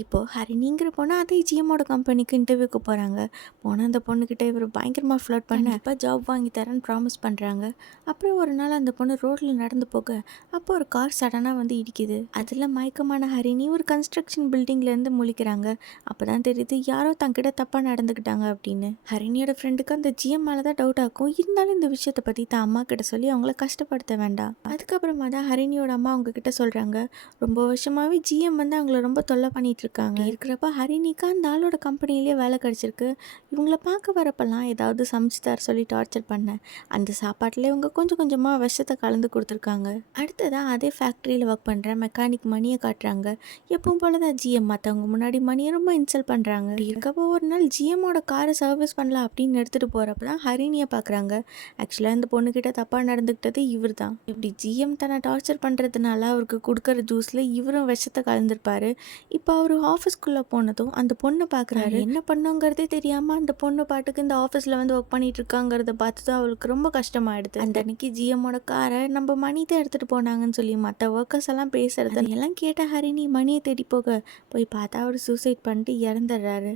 இப்போ ஹரிணிங்கிற பொண்ணு அதே ஜிஎம்மோட கம்பெனிக்கு இன்டர்வியூக்கு போகிறாங்க. போனால் அந்த பொண்ணுக்கிட்ட இவர் பயங்கரமாக ஃப்ளர்ட் பண்ண இப்போ ஜாப் வாங்கி தரேன்னு ப்ராமிஸ் பண்ணுறாங்க. அப்புறம் ஒரு நாள் அந்த பொண்ணு ரோட்டில் நடந்து போக அப்போ ஒரு கார் சடனாக வந்து இடிக்குது. அதில் மயக்கமான ஹரிணி ஒரு கன்ஸ்ட்ரக்ஷன் பில்டிங்லேருந்து முழிக்கிறாங்க. அப்போ தான் தெரியுது யாரோ தங்கிட்ட தப்பாக நடந்துக்கிட்டாங்க அப்படின்னு. ஹரிணியோட ஃப்ரெண்டுக்கு அந்த ஜிஎம் மேலே தான் டவுட் ஆகும். இருந்தாலும் இந்த விஷயத்தை பற்றி தான் அம்மா கிட்ட சொல்லி அவங்கள கஷ்டப்படுத்த வேண்டாம். அதுக்கப்புறமா தான் ஹரிணியோட அம்மா அவங்க கிட்ட சொல்கிறாங்க, ரொம்ப வருஷமாகவே ஜிஎம் வந்து அவங்கள ரொம்ப தொல்லை பண்ணிட்டு இருக்காங்க. இருக்கிறப்ப ஹரிணிக்கு அந்த ஆளோட கம்பெனிலேயே வேலை கிடச்சிருக்கு. இவங்கள பார்க்க வரப்பெல்லாம் ஏதாவது சமைச்சு தர சொல்லி டார்ச்சர் பண்ணேன். அந்த சாப்பாட்டில் இவங்க கொஞ்சம் கொஞ்சமாக விஷத்தை கலந்து கொடுத்துருக்காங்க. அடுத்ததான் அதே ஃபேக்ட்ரியில் ஒர்க் பண்ணுற மெக்கானிக் மணியை காட்டுறாங்க. எப்பவும் போல தான் ஜிஎம் மற்றவங்க முன்னாடி மணியை ரொம்ப இன்சல்ட் பண்ணுறாங்க. இருக்கப்போ ஒரு நாள் ஜிஎம்மோட காரை சர்வீஸ் பண்ணலாம் அப்படின்னு எடுத்துகிட்டு போகிறப்ப தான் ஹரிணியை பார்க்குறாங்க. ஆக்சுவலாக இந்த பொண்ணுக்கிட்ட தப்பாக நடந்துக்கிட்டது இவர் தான். இப்படி ஜிஎம் தன்னை டார்ச்சர் பண்ணுறதுனால அவருக்கு கொடுக்குற ஜூஸில் இவரும் விஷத்தை கலந்துருப்பாரு. இப்போ அவர் ஆஃபீஸ்க்குள்ளே போனதும் அந்த பொண்ணை பார்க்குறாரு. என்ன பண்ணுங்கிறதே தெரியாமல் அந்த பொண்ணு பாட்டுக்கு இந்த ஆஃபீஸில் வந்து ஒர்க் பண்ணிட்டு இருக்காங்கிறத பார்த்து தான் அவளுக்கு ரொம்ப கஷ்டமாயிடுது. அந்த அன்னைக்கு ஜிஎம்மோட காரை நம்ம மணி தான் எடுத்துகிட்டு போனாங்கன்னு சொல்லி மற்ற ஒர்க்கர்ஸ் எல்லாம் பேசுறது எல்லாம் கேட்ட ஹரிணி மணியை தேடி போய் பார்த்தா அவர் சூசைட் பண்ணிட்டு இறந்துடுறாரு.